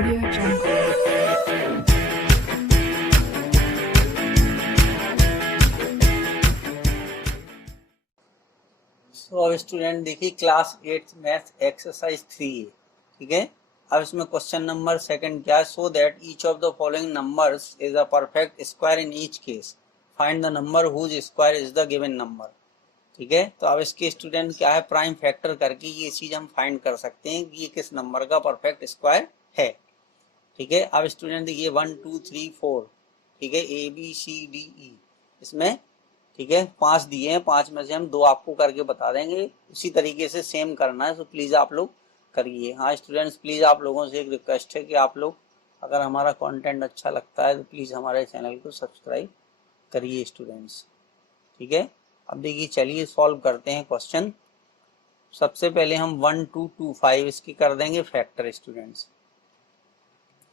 Audio Jungle. तो अब student देखिए क्लास 8 मैथ एक्सरसाइज 3 है, ठीक है। अब इसमें क्वेश्चन नंबर सेकंड क्या है, so that each of the following numbers is a perfect square in each case, find the number whose square is the given number, ठीक है। तो अब इसके स्टूडेंट क्या है, प्राइम फैक्टर करके ये चीज हम फाइंड कर सकते हैं कि ये किस नंबर का परफेक्ट स्क्वायर है, ठीक है। अब स्टूडेंट देखिए 1 2 3 4, ठीक है, ABCDE इसमें, ठीक है, 5 दिए हैं, 5 में से हम 2 आपको करके बता देंगे, उसी तरीके से सेम करना है, तो प्लीज आप लोग करिए। हाँ स्टूडेंट्स, प्लीज आप लोगों से एक रिक्वेस्ट है कि आप लोग अगर हमारा कंटेंट अच्छा लगता है तो प्लीज हमारे चैनल को सब्सक्राइब करिए स्टूडेंट्स, ठीक है। अब देखिए चलिए सॉल्व करते हैं क्वेश्चन। सबसे पहले हम 1 2 2 5 इसकी कर देंगे फैक्टर स्टूडेंट्स,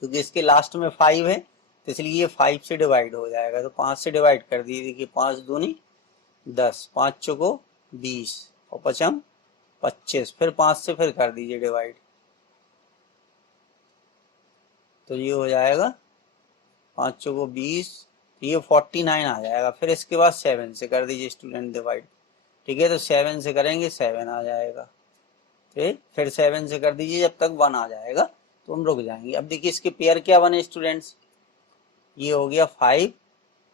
क्योंकि इसके लास्ट में 5 है तो इसलिए ये 5 से डिवाइड हो जाएगा, तो 5 से डिवाइड कर दिए। देखिए 5 दूनी 10, 5 चौको 20 और 5 25, फिर 5 से फिर कर दीजिए डिवाइड, तो ये हो जाएगा 5 चौको 20, ये 49 आ जाएगा। फिर इसके बाद 7 से कर दीजिए स्टूडेंट डिवाइड, ठीक है, तो 7 से करेंगे 7 आ जाएगा, फिर 7 से कर दीजिए जब तक 1 आ जाएगा तो हम रुक जाएंगे। अब देखिए इसके पेयर क्या बने स्टूडेंट्स, ये हो गया 5,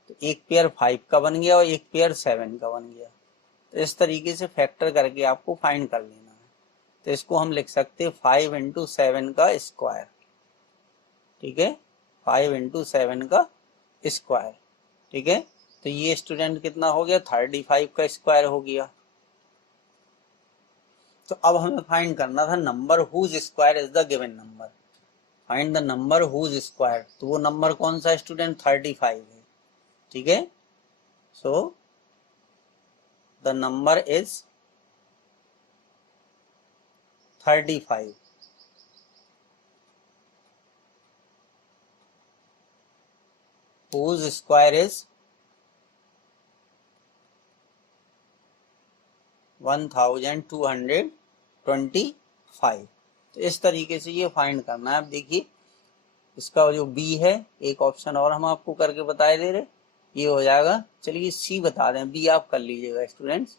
तो एक पेयर 5 का बन गया और एक पेयर 7 का बन गया। तो इस तरीके से फैक्टर करके आपको फाइंड कर लेना है। तो इसको हम लिख सकते हैं 5 इंटू 7 का स्क्वायर, ठीक है, 5 इंटू 7 का स्क्वायर, ठीक है। तो ये स्टूडेंट कितना हो गया, 35 का स्क्वायर हो गया। तो अब हमें फाइंड करना था number whose square is the given number, find the number whose square. तो वो नंबर कौन सा स्टूडेंट, 35 है, ठीक है। So the number is 35, whose square is 1225। तो इस तरीके से ये फाइंड करना है। अब देखिए इसका जो बी है, एक ऑप्शन और हम आपको करके बताए दे रहे, ये हो जाएगा। चलिए सी बता दें, बी आप कर लीजिएगा स्टूडेंट्स,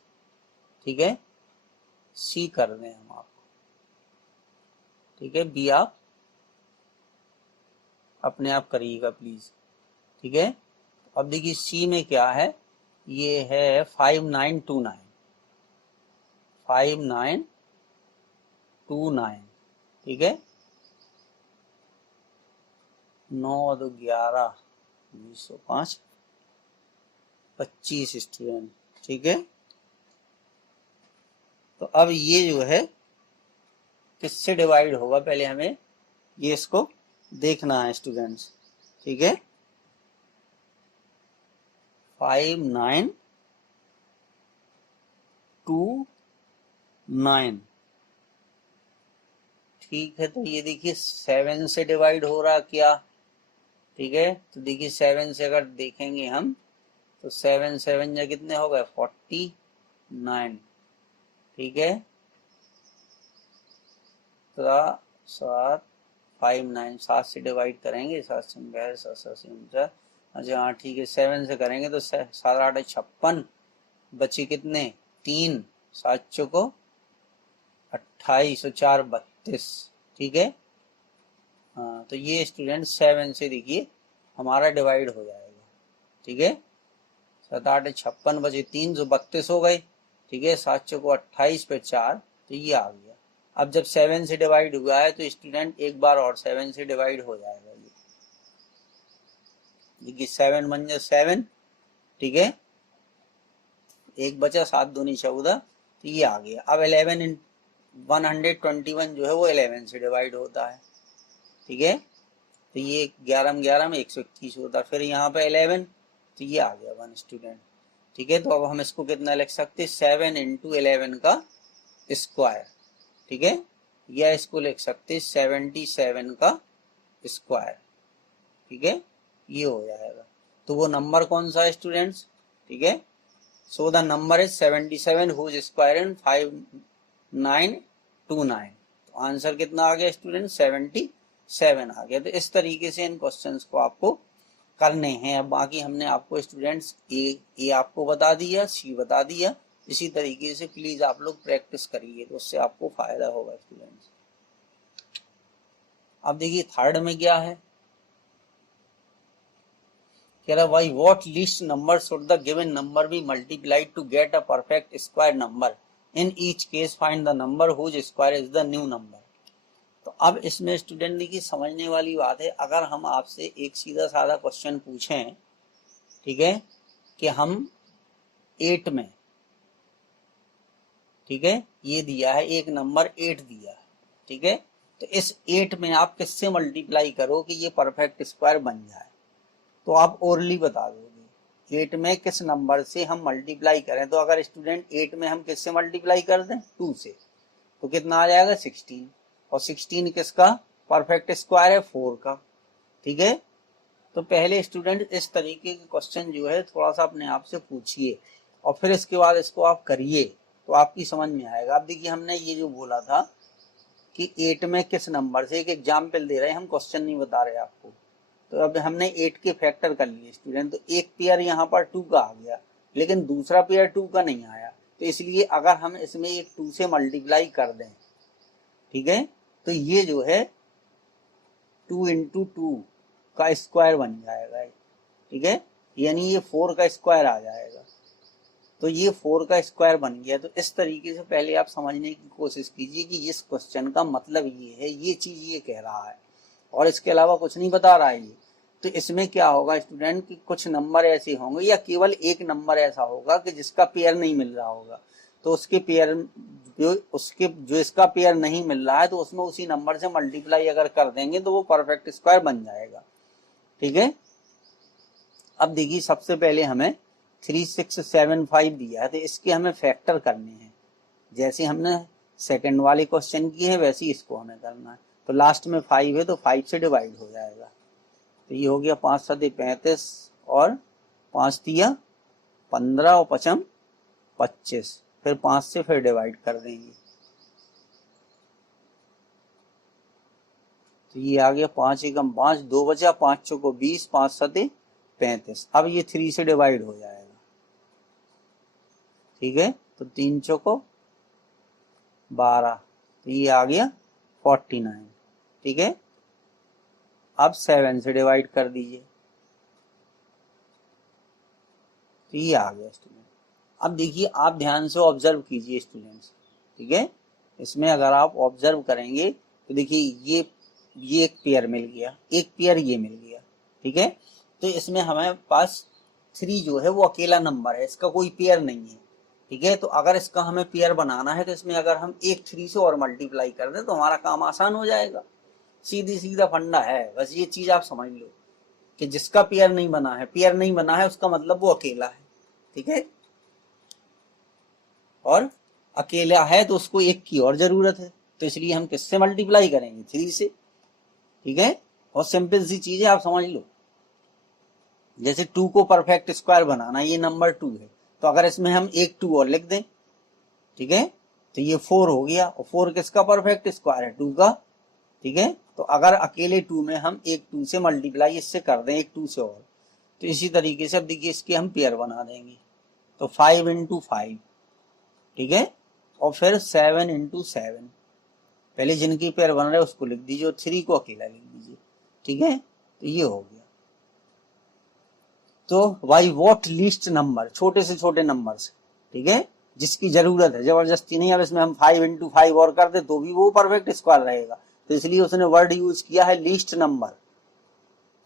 ठीक है, सी कर दें हम आपको, ठीक है, बी आप अपने आप करिएगा प्लीज, ठीक है। अब देखिए सी में क्या है, ये है 5929, 5929, ठीक है, 9 2 11 20 25 स्टूडेंट, ठीक है। तो अब ये जो है किससे डिवाइड होगा, पहले हमें ये इसको देखना है स्टूडेंट्स, ठीक है। 5929, ठीक है। तो ये देखिए 7 से डिवाइड हो रहा क्या, ठीक है। तो देखिए 7 से अगर देखेंगे हम तो 7 7 या कितने हो गए, 49, ठीक है। 7 5 9, 7 से डिवाइड करेंगे, 7 से 7 7 से 49, अच्छा हाँ ठीक है। 7 से करेंगे तो 7 8 56, बचे कितने 3, 7 चौको 28 और 4 32, ठीक है। हाँ तो ये स्टूडेंट 7 से देखिए हमारा डिवाइड हो जाएगा, ठीक है। 7 8 56 बचे 3 जो 32 हो गए, ठीक है। 7 चौको 28 पे 4, तो ये आ गया। अब जब 7 से डिवाइड हुआ है तो स्टूडेंट एक बार और 7 से डिवाइड हो जाएगा, ये देखिए 7 बन जाए 7, ठीक है, एक बचा 7 दूनी 14, तो ये आ गया। अब 11 121 जो है वो 11 से डिवाइड होता है, ठीक है। तो ये 11 में 11 में 121 होता है, फिर यहाँ पे 11, तो ये आ गया 1 स्टूडेंट, ठीक है। तो अब हम इसको कितना लिख सकते हैं, 7 इंटू 11 का स्क्वायर, ठीक है, या इसको लिख सकते हैं 77 का स्क्वायर, ठीक है, ये हो जाएगा। तो वो नंबर कौन सा है स्टूडेंट्स, ठीक है। So the number is 77 whose square in 5929। तो आंसर कितना आ गया स्टूडेंट, 77। 7 आ गया। तो इस तरीके से इन क्वेश्चंस को आपको करने हैं। अब बाकी हमने आपको स्टूडेंट्स ए आपको बता दिया, सी बता दिया, इसी तरीके से प्लीज आप लोग प्रैक्टिस करिए, तो उससे आपको फायदा होगा स्टूडेंट्स। अब देखिए थर्ड में क्या है, कह रहा भाई what least number should the given number be multiplied to get a perfect square number, in each case find the number whose square is the new number. तो अब इसमें स्टूडेंट देखिए समझने वाली बात है, अगर हम आपसे एक सीधा साधा क्वेश्चन पूछें, ठीक है, कि हम 8 में, ठीक है, ये दिया है एक नंबर 8 दिया है, ठीक है, तो इस 8 में आप किससे मल्टीप्लाई करो कि ये परफेक्ट स्क्वायर बन जाए, तो आप ओरली बता दोगे 8 में किस नंबर से हम मल्टीप्लाई करें। तो अगर स्टूडेंट 8 में हम किससे मल्टीप्लाई कर दें, 2 से, तो कितना आ जाएगा 16, और 16 किसका परफेक्ट स्क्वायर है, 4 का, ठीक है। तो पहले स्टूडेंट इस तरीके के क्वेश्चन जो है थोड़ा सा अपने आप से पूछिए, और फिर इसके बाद इसको आप करिए, तो आपकी समझ में आएगा। अब देखिए हमने ये जो बोला था कि 8 में किस नंबर से, एक एग्जाम्पल दे रहे हैं हम, क्वेश्चन नहीं बता रहे आपको। तो अब हमने 8 के फैक्टर कर लिए स्टूडेंट, तो एक पेयर यहाँ पर 2 का आ गया, लेकिन दूसरा पेयर 2 का नहीं आया, तो इसलिए अगर हम इसमें एक 2 से मल्टीप्लाई कर दें, ठीक है, तो ये जो है 2 इंटू 2 का स्क्वायर बन जाएगा, ठीक है, यानी ये 4 का स्क्वायर आ जाएगा। तो ये 4 का स्क्वायर बन गया। तो इस तरीके से पहले आप समझने की कोशिश कीजिए कि इस क्वेश्चन का मतलब ये है, ये चीज ये कह रहा है, और इसके अलावा कुछ नहीं बता रहा है ये। तो इसमें क्या होगा स्टूडेंट कि कुछ नंबर ऐसे होंगे, या केवल एक नंबर ऐसा होगा कि जिसका पेयर नहीं मिल रहा होगा, तो उसके पेयर जो इसका पेयर नहीं मिल रहा है, तो उसमें उसी नंबर से मल्टीप्लाई अगर कर देंगे तो वो परफेक्ट स्क्वायर बन जाएगा, ठीक है। अब देखिए सबसे पहले हमें 3675 दिया है, तो इसके हमें फैक्टर करने हैं, जैसे हमने सेकंड वाले क्वेश्चन की है वैसे ही इसको हमें करना है। तो लास्ट में 5 है, तो 5 से डिवाइड हो जाएगा, तो ये हो गया 5 सदी 35, और 5 दिया 15, और 5 25, फिर 5 से फिर डिवाइड कर देंगे, तो ये आ गया 5 एकम 5, 2 बचा, 5 चौको 20, 5 सते 35। अब ये 3 से डिवाइड हो जाएगा, ठीक है, तो 3 चौको 12, तो ये आ गया 49, ठीक है। अब 7 से डिवाइड कर दीजिए, तो ये आ गया स्टूडेंट। अब देखिए आप ध्यान से ऑब्जर्व कीजिए स्टूडेंट्स, ठीक है, इसमें अगर आप ऑब्जर्व करेंगे तो देखिए ये एक पेयर मिल गया, एक पेयर ये मिल गया, ठीक है। तो इसमें हमें पास 3 जो है वो अकेला नंबर है, इसका कोई पेयर नहीं है, ठीक है। तो अगर इसका हमें पेयर बनाना है, तो इसमें अगर हम एक 3 से और मल्टीप्लाई कर दें तो हमारा काम आसान हो जाएगा, सीधी सीधा फंडा है, बस ये चीज आप समझ लो कि जिसका पेयर नहीं बना है, पेयर नहीं बना है उसका मतलब वो अकेला है, ठीक है, और अकेला है तो उसको एक की और जरूरत है, तो इसलिए हम किससे मल्टीप्लाई करेंगे, 3 से, ठीक है। बहुत सिंपल सी चीज है, आप समझ लो। जैसे 2 को परफेक्ट स्क्वायर बनाना, ये नंबर 2 है, तो अगर इसमें हम एक 2 और लिख दें, ठीक है, तो ये 4 हो गया, और 4 किसका परफेक्ट स्क्वायर है, 2 का, ठीक है। तो अगर अकेले 2 में हम एक 2 से मल्टीप्लाई इससे कर दें, एक 2 से और, तो इसी तरीके से अब देखिए इसके हम पेयर बना देंगे, तो 5 इंटू 5, ठीक है, और फिर 7 इंटू 7, पहले जिनकी पेयर बन रहे उसको लिख दीजिए, और 3 को अकेला लिख दीजिए, ठीक है, तो ये हो गया। तो वाई वॉट लीस्ट नंबर, छोटे से छोटे नंबर से, ठीक है, जिसकी जरूरत है, जबरदस्ती नहीं। अब इसमें हम 5 इंटू 5 और कर दे तो भी वो परफेक्ट स्क्वायर रहेगा, तो इसलिए उसने वर्ड यूज किया है लीस्ट नंबर,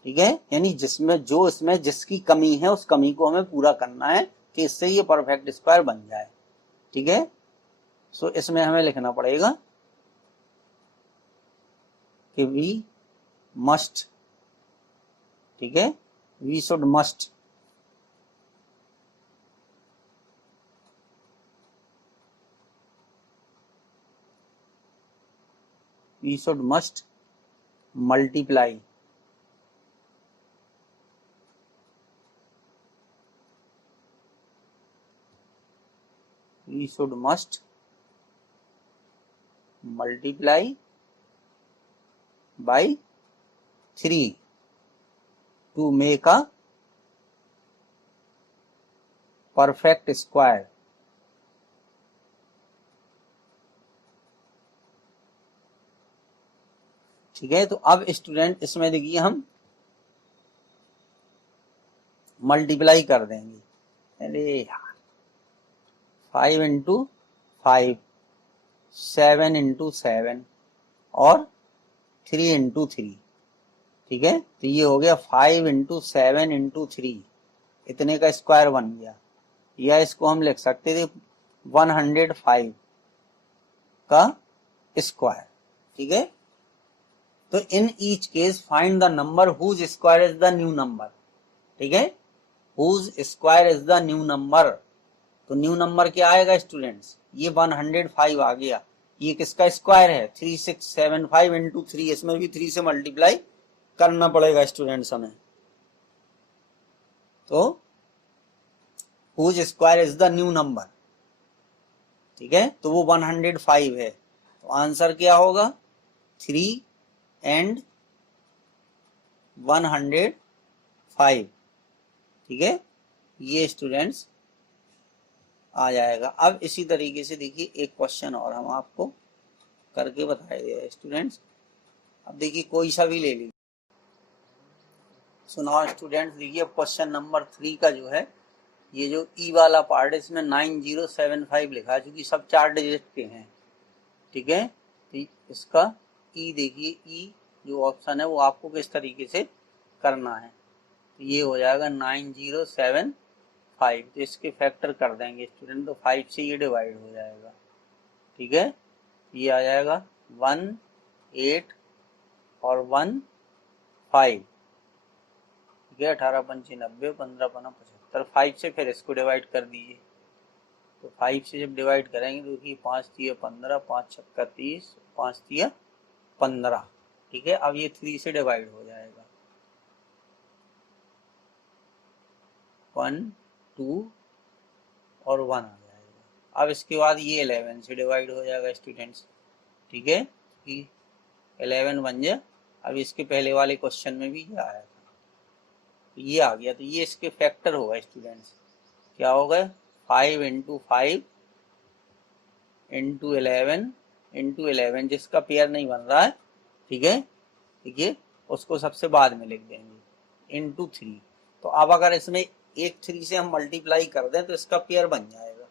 ठीक है, यानी इसमें जिसकी कमी है उस कमी को हमें पूरा करना है कि इससे ये परफेक्ट स्क्वायर बन जाए, ठीक है। सो इसमें हमें लिखना पड़ेगा कि वी मस्ट, ठीक है, we should must multiply by 3 to make a perfect square. ठीक है, तो अब स्टूडेंट इसमें देखिए हम मल्टीप्लाई कर देंगे। अरे यार 5 इंटू 5, 7 इंटू 7 और 3 इंटू 3। ठीक है, तो ये हो गया 5 इंटू 7 इंटू 3, इतने का स्क्वायर बन गया। या इसको हम लिख सकते थे 105 का स्क्वायर। ठीक है, तो in each case find the number whose square is the new number. ठीक है, whose square is the new number. तो न्यू नंबर क्या आएगा स्टूडेंट्स, ये 105 आ गया। ये किसका स्क्वायर है, 3675 इंटू 3, इसमें भी 3 से मल्टीप्लाई करना पड़ेगा स्टूडेंट्स हमें। तो whose square is the new number. ठीक है, तो वो 105 है। तो आंसर क्या होगा, 3 एंड 105। ठीक है, ये स्टूडेंट्स आ जाएगा। अब इसी तरीके से देखिए एक क्वेश्चन और हम आपको करके बताएंगे स्टूडेंट्स। अब देखिए कोई सा भी ले लीजिए। सुनाओ स्टूडेंट्स, देखिए क्वेश्चन नंबर 3 का जो है, ये जो ई वाला पार्ट है इसमें 9075 लिखा है, क्योंकि सब 4 डिजिट के हैं। ठीक है, तो इसका ई देखिए, ई जो ऑप्शन है वो आपको किस तरीके से करना है। तो ये हो जाएगा 9075, तो इसके फैक्टर कर देंगे स्टूडेंट, तो 5 से ये डिवाइड हो जाएगा। ठीक है, ये आ जाएगा 1 8 और 1 5। ठीक है, 18 पंचे 90, 15 पना 75, 5 से फिर इसको डिवाइड कर दीजिए। तो 5 से जब डिवाइड करेंगे तो देखिए 5 3 15, 5 6 30, 5 3 15। ठीक है, अब ये 3 से डिवाइड हो जाएगा, 1 2 और 1 आ जाएगा। अब इसके बाद ये 11 से डिवाइड हो जाएगा स्टूडेंट्स। ठीक है, कि 11 बन जाए। अब इसके पहले वाले क्वेश्चन में भी ये आया था, तो ये आ गया। तो ये इसके फैक्टर होगा स्टूडेंट्स, क्या होगा, 5 इंटू 5 इंटू 11 इंटू 11, जिसका पेयर नहीं बन रहा है। ठीक है, देखिए उसको सबसे बाद में लिख देंगे, इंटू 3। तो अब अगर इसमें एक 3 से हम मल्टीप्लाई कर दें तो इसका पेयर बन जाएगा।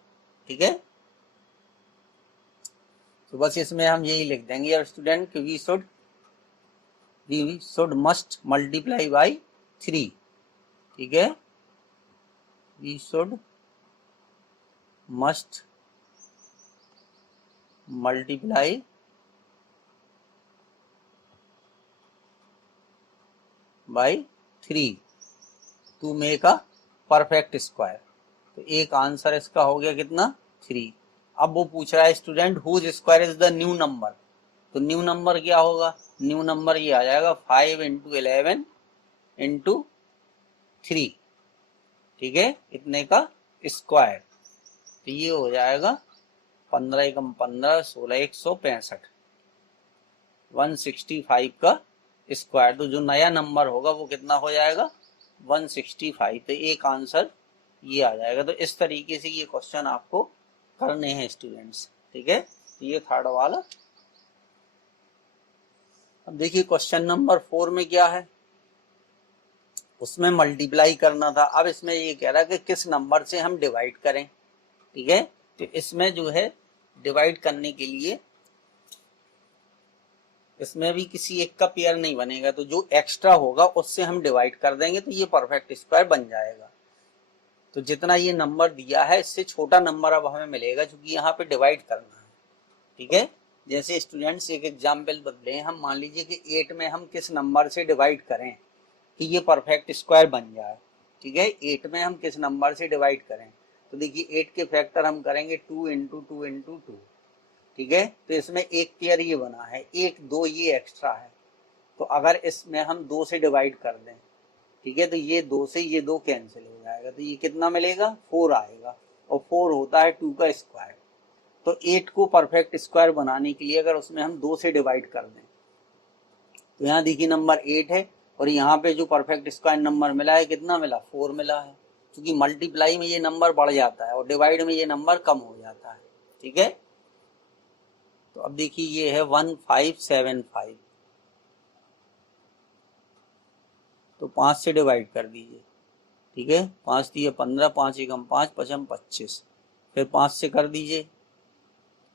ठीक है, तो बस इसमें हम यही लिख देंगे यार स्टूडेंट कि we should must multiply by 3। ठीक है, we should must multiply by 3 to make a perfect square. तो एक आंसर इसका हो गया कितना, 3। अब वो पूछ रहा है student whose square is the new number. तो न्यू नंबर क्या होगा, न्यू नंबर ये आ जाएगा 5 इंटू 11 इंटू 3। ठीक है, इतने का स्क्वायर। तो ये हो जाएगा 15 एकम 15, 16 165, 165 का स्क्वायर। तो जो नया नंबर होगा वो कितना हो जाएगा, 165। तो एक आंसर ये आ जाएगा। तो इस तरीके से ये क्वेश्चन आपको करने हैं स्टूडेंट्स। ठीक है, तो ये थर्ड वाला। अब देखिए क्वेश्चन नंबर 4 में क्या है, उसमें मल्टीप्लाई करना था। अब इसमें ये कह रहा है कि किस नंबर से हम डिवाइड करें। ठीक है, तो इसमें जो है डिवाइड करने के लिए इसमें भी किसी एक का पेयर नहीं बनेगा, तो जो एक्स्ट्रा होगा उससे हम डिवाइड कर देंगे, तो ये परफेक्ट स्क्वायर बन जाएगा। तो जितना ये नंबर दिया है इससे छोटा नंबर अब हमें मिलेगा, क्योंकि यहाँ पे डिवाइड करना है। ठीक है, जैसे स्टूडेंट्स एक एग्जाम्पल बदले, हम मान लीजिए कि 8 में हम किस नंबर से डिवाइड करें कि ये परफेक्ट स्क्वायर बन जाए। ठीक है, 8 में हम किस नंबर से डिवाइड करें, तो देखिए 8 के फैक्टर हम करेंगे 2 इंटू 2 इंटू 2। ठीक है, तो इसमें एक पेयर ये बना है, 1 2 ये एक्स्ट्रा है। तो अगर इसमें हम 2 से डिवाइड कर दें, ठीक है, तो ये 2 से ये 2 कैंसिल हो जाएगा, तो ये कितना मिलेगा, 4 आएगा। और 4 होता है 2 का स्क्वायर। तो 8 को परफेक्ट स्क्वायर बनाने के लिए अगर उसमें हम 2 से डिवाइड कर दें, तो यहाँ देखिए नंबर 8 है, और यहाँ पे जो परफेक्ट स्क्वायर नंबर मिला है कितना मिला, 4 मिला है, क्योंकि मल्टीप्लाई में ये नंबर बढ़ जाता है और डिवाइड में ये नंबर कम हो जाता है। ठीक है, तो अब देखिए ये है 1575, तो 5 से डिवाइड कर दीजिए। ठीक है, 5 दिए 15, 5 एकम 5, 5 25, फिर 5 से कर दीजिए,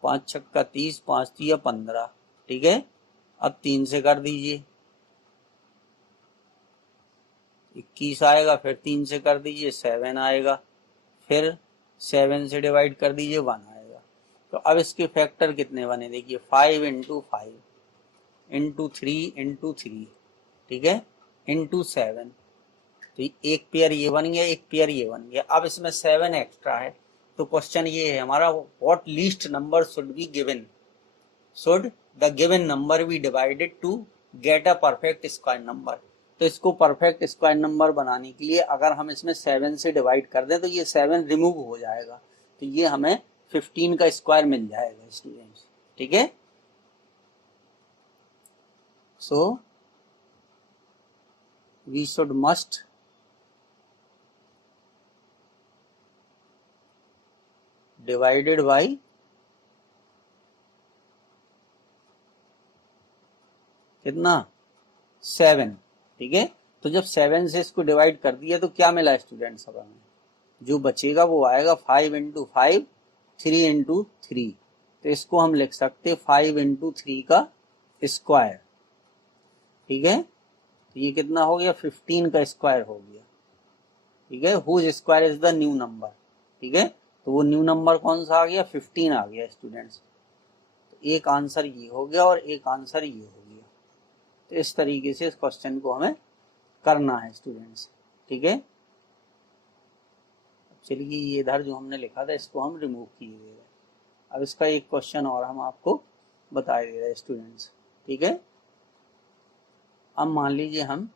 5 छक्का 30, 5 दिया 15। ठीक है, अब 3 से कर दीजिए, 21 आएगा, फिर 3 से कर दीजिए 7 आएगा, फिर 7 से डिवाइड कर दीजिए 1 आएगा। तो अब इसके फैक्टर कितने बने, देखिए 5 इंटू 5 इंटू 3 इंटू 3, ठीक है, इंटू 7, तो एक पेयर ये बन गया, एक पेयर ये बन गया। अब इसमें 7 एक्स्ट्रा है, तो क्वेश्चन ये है हमारा, what least number should be given, should the given number be divided to get a perfect square number. तो इसको परफेक्ट स्क्वायर नंबर बनाने के लिए अगर हम इसमें 7 से डिवाइड कर दें तो ये 7 रिमूव हो जाएगा, तो ये हमें 15 का स्क्वायर मिल जाएगा स्टूडेंट्स। ठीक है, so we should must divided by कितना, 7। ठीक है, तो जब 7 से इसको डिवाइड कर दिया तो क्या मिला स्टूडेंट्स, अब हमें जो बचेगा वो आएगा 5 इंटू 5, 3 इंटू 3, तो इसको हम लिख सकते 5 इंटू 3 का स्क्वायर। ठीक है, तो ये कितना हो गया, 15 का स्क्वायर हो गया। ठीक है, whose square is the new number. ठीक है, तो वो न्यू नंबर कौन सा आ गया, 15 आ गया स्टूडेंट्स। तो एक आंसर ये हो गया और एक आंसर ये हो गया। तो इस तरीके से इस क्वेश्चन को हमें करना है स्टूडेंट्स। ठीक है, चलिए ये इधर जो हमने लिखा था इसको हम रिमूव किए दे रहे हैं। अब इसका एक क्वेश्चन और हम आपको बता दे रहे हैं स्टूडेंट्स। ठीक है, अब मान लीजिए हम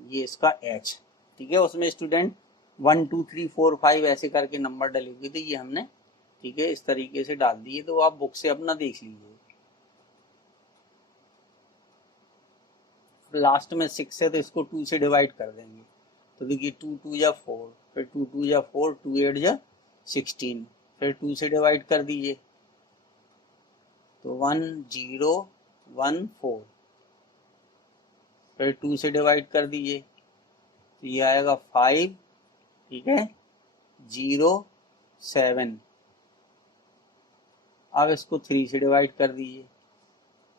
ये इसका h, ठीक है, उसमें स्टूडेंट 1 2 3 4 5 ऐसे करके नंबर डले हुए थे, ये हमने ठीक है इस तरीके से डाल दिए, तो आप बुक से अपना देख लीजिए। लास्ट में 6 है तो इसको 2 से डिवाइड कर देंगे, तो देखिए 2 2 जा 4, फिर 2 2 जा 4, 2 8 जा 16, फिर 2 से डिवाइड कर दीजिए, तो 1 0 1 4, फिर 2 से डिवाइड कर दीजिए, तो ये आएगा 5, ठीक है, 0 7। अब इसको 3 से डिवाइड कर दीजिए।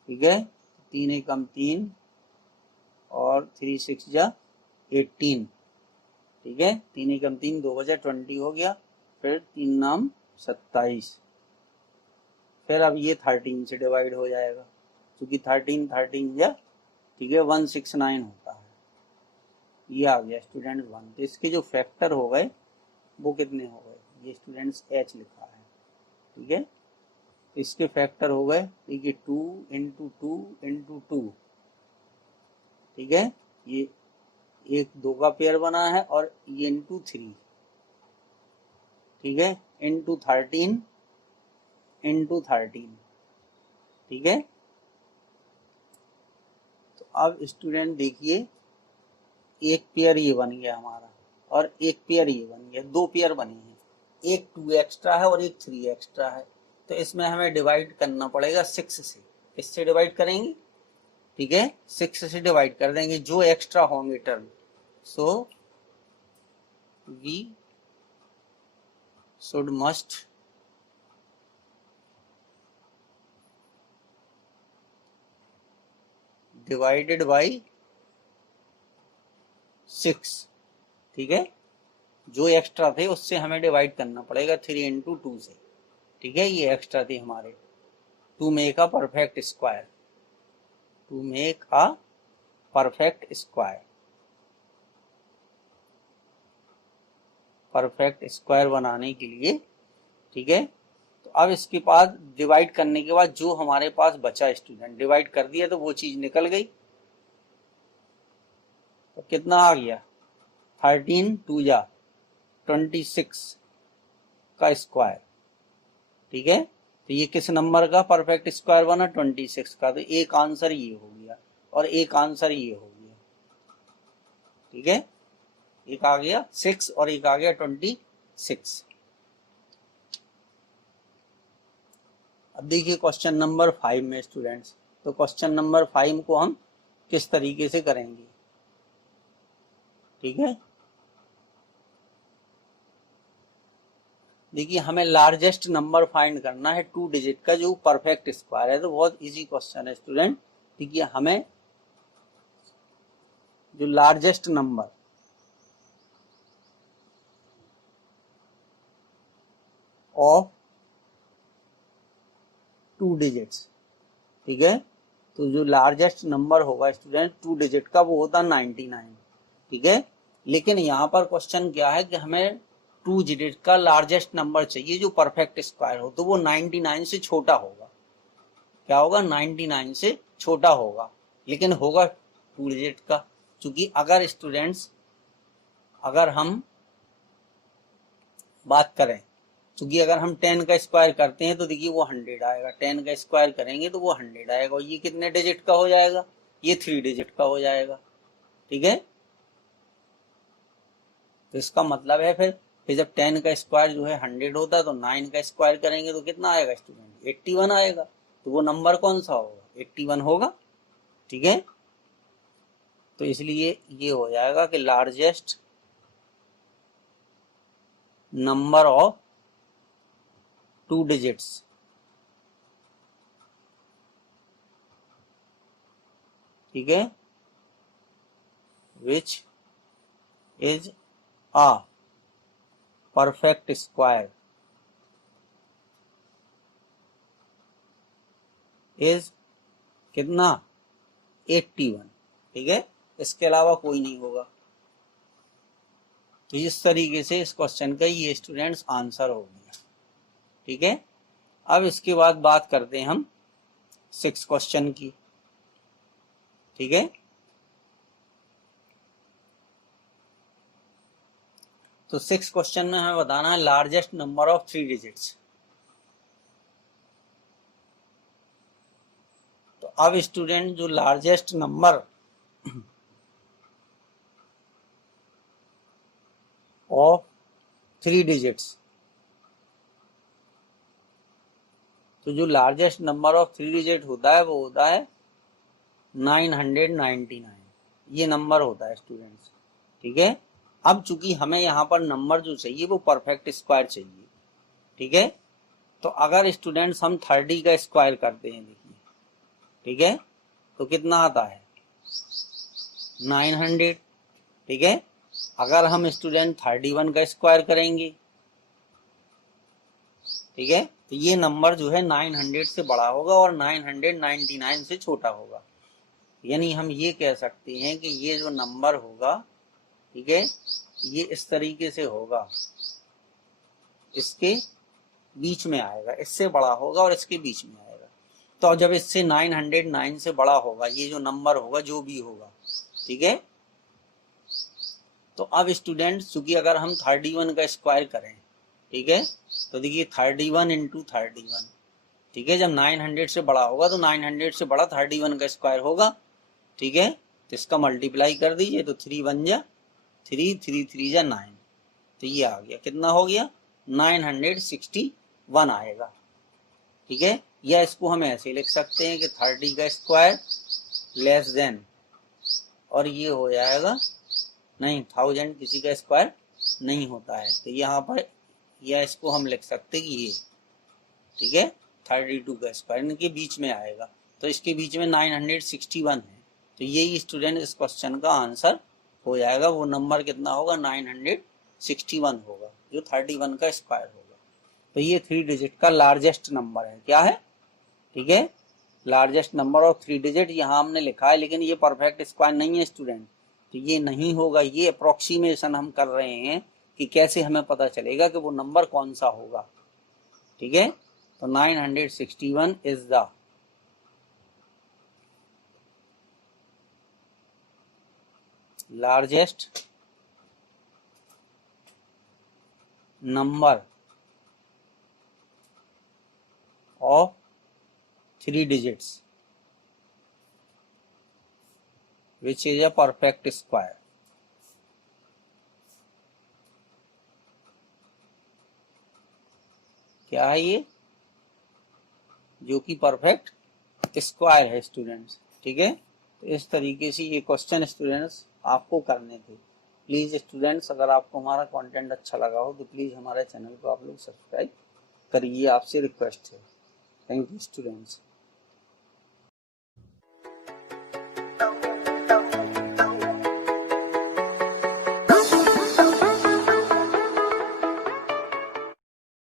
ठीक है, 3 एकम 3 और 3 6 जा 18। ठीक है, 3 एकम 3 2 बजा 20 हो गया, फिर 3 नाम 27, फिर अब ये 13 से डिवाइड हो जाएगा, क्योंकि 13 13 या ठीक है 169 होता है। ये आ गया स्टूडेंट 1। तो इसके जो फैक्टर हो गए वो कितने हो गए, ये स्टूडेंट्स h लिखा है। ठीक है, इसके फैक्टर हो गए, देखिए 2 इंटू 2 इंटू 2। ठीक है, ये 1 2 का पेयर बना है और ये इंटू 3। ठीक है, इंटू 13 इंटू 13। ठीक है, तो अब स्टूडेंट देखिए एक पेयर ये बन गया हमारा और एक पेयर ये बन गया, 2 पेयर बने हैं, एक 2 एक्स्ट्रा है और एक 3 एक्स्ट्रा है। तो इसमें हमें डिवाइड करना पड़ेगा 6 से, इससे डिवाइड करेंगे। ठीक है, 6 से डिवाइड कर देंगे जो एक्स्ट्रा होंगे term. So we should must divided by 6। ठीक है, जो एक्स्ट्रा थे उससे हमें डिवाइड करना पड़ेगा 3 इंटू 2 से। ठीक है, ये एक्स्ट्रा थे हमारे, to make a perfect square, to make a perfect square. Perfect square बनाने के लिए, ठीक है, तो अब इसके बाद डिवाइड करने के बाद जो हमारे पास बचा, स्टूडेंट डिवाइड कर दिया तो वो चीज निकल गई, तो कितना आ गया 13 2 जा 26 का स्क्वायर। ठीक है, तो ये किस नंबर का परफेक्ट स्क्वायर बना, 26 का। तो एक आंसर ये हो गया और एक आंसर ये हो गया। ठीक है, एक आ गया 6 और एक आ गया 26। अब देखिए क्वेश्चन नंबर 5 में स्टूडेंट्स, तो क्वेश्चन नंबर 5 को हम किस तरीके से करेंगे, ठीक है। देखिए हमें लार्जेस्ट नंबर फाइंड करना है 2 डिजिट का जो परफेक्ट स्क्वायर है, तो बहुत इजी क्वेश्चन है स्टूडेंट। देखिए हमें जो लार्जेस्ट नंबर ऑफ 2 डिजिट्स, ठीक है, तो जो लार्जेस्ट नंबर होगा स्टूडेंट 2 डिजिट का वो होता है 99, ठीक है। लेकिन यहाँ पर क्वेश्चन क्या है कि हमें 2 डिजिट का लार्जेस्ट नंबर चाहिए जो परफेक्ट स्क्वायर हो, तो वो 99 से छोटा होगा। क्या होगा, 99 से छोटा होगा, लेकिन होगा 2 डिजिट का। क्योंकि अगर स्टूडेंट्स, अगर हम बात करें, क्योंकि अगर हम 10 का स्क्वायर करते हैं तो देखिए वो 100 आएगा, 10 का स्क्वायर करेंगे तो वो 100 आएगा, और ये कितने डिजिट का हो जाएगा, ये 3 डिजिट का हो जाएगा, ठीक है। तो इसका मतलब है फिर जब 10 का स्क्वायर जो है 100 होता है तो 9 का स्क्वायर करेंगे तो कितना आएगा स्टूडेंट, 81 आएगा। तो वो नंबर कौन सा होगा, 81 होगा, ठीक है। तो इसलिए ये हो जाएगा कि लार्जेस्ट नंबर ऑफ 2 डिजिट्स ठीक है which is a perfect square is कितना, 81, ठीक है। इसके अलावा कोई नहीं होगा। तो इस तरीके से इस क्वेश्चन का ये स्टूडेंट्स आंसर हो गया, ठीक है। अब इसके बाद बात करते हैं हम 6 क्वेश्चन की, ठीक है। तो 6 क्वेश्चन में हमें बताना है लार्जेस्ट नंबर ऑफ 3 डिजिट्स। तो अब स्टूडेंट जो लार्जेस्ट नंबर ऑफ 3 डिजिट्स, तो जो लार्जेस्ट नंबर ऑफ 3 डिजिट होता है वो होता है 999, ये नंबर होता है स्टूडेंट्स, ठीक है। अब चूंकि हमें यहाँ पर नंबर जो चाहिए वो परफेक्ट स्क्वायर चाहिए, ठीक है। तो अगर स्टूडेंट्स हम 30 का स्क्वायर करते हैं, देखिए, ठीक है, तो कितना आता है 900, ठीक है। अगर हम स्टूडेंट 31 का स्क्वायर करेंगे, ठीक है, तो ये नंबर जो है 900 से बड़ा होगा और 999 से छोटा होगा। यानी हम ये कह सकते हैं कि ये जो नंबर होगा, ठीक है, ये इस तरीके से होगा, इसके बीच में आएगा, इससे बड़ा होगा और इसके बीच में आएगा। तो जब इससे 909 से बड़ा होगा ये जो नंबर होगा, जो भी होगा, ठीक है। तो अब स्टूडेंट्स चूंकि अगर हम 31 का स्क्वायर करें, ठीक है, तो देखिए 31 इंटू 31, ठीक है, जब 900 से बड़ा होगा तो 900 से बड़ा 31 का स्क्वायर होगा, ठीक है। तो इसका मल्टीप्लाई कर दीजिए, तो 3 1 जा 3, 3 3 जा 9, तो ये आ गया, कितना हो गया 961 आएगा, ठीक है। या इसको हम ऐसे लिख सकते हैं कि 30 का स्क्वायर लेस देन, और ये हो जाएगा, नहीं 1000 किसी का स्क्वायर नहीं होता है, तो यहाँ पर या इसको हम लिख सकते हैं कि ये, ठीक है, 32 का स्क्वायर इनके बीच में आएगा, तो इसके बीच में 961 है। तो यही स्टूडेंट इस क्वेश्चन का आंसर हो जाएगा। वो नंबर कितना होगा 961 होगा, जो 31 का स्क्वायर होगा। तो ये 3 डिजिट का लार्जेस्ट नंबर है, क्या है, ठीक है, लार्जेस्ट नंबर ऑफ 3 डिजिट यहाँ हमने लिखा है, लेकिन ये परफेक्ट स्क्वायर नहीं है स्टूडेंट, तो ये नहीं होगा। ये अप्रोक्सीमेशन हम कर रहे हैं कि कैसे हमें पता चलेगा कि वो नंबर कौन सा होगा, ठीक है। तो 961 is the largest number of 3 digits which is a perfect square, क्या है ये, जो कि परफेक्ट स्क्वायर है स्टूडेंट्स। ठीक है, तो इस तरीके से ये क्वेश्चन स्टूडेंट्स आपको करने थे। प्लीज स्टूडेंट्स, अगर आपको हमारा कंटेंट अच्छा लगा हो तो प्लीज हमारे चैनल को आप लोग सब्सक्राइब करिए, आपसे रिक्वेस्ट है। Thank you students.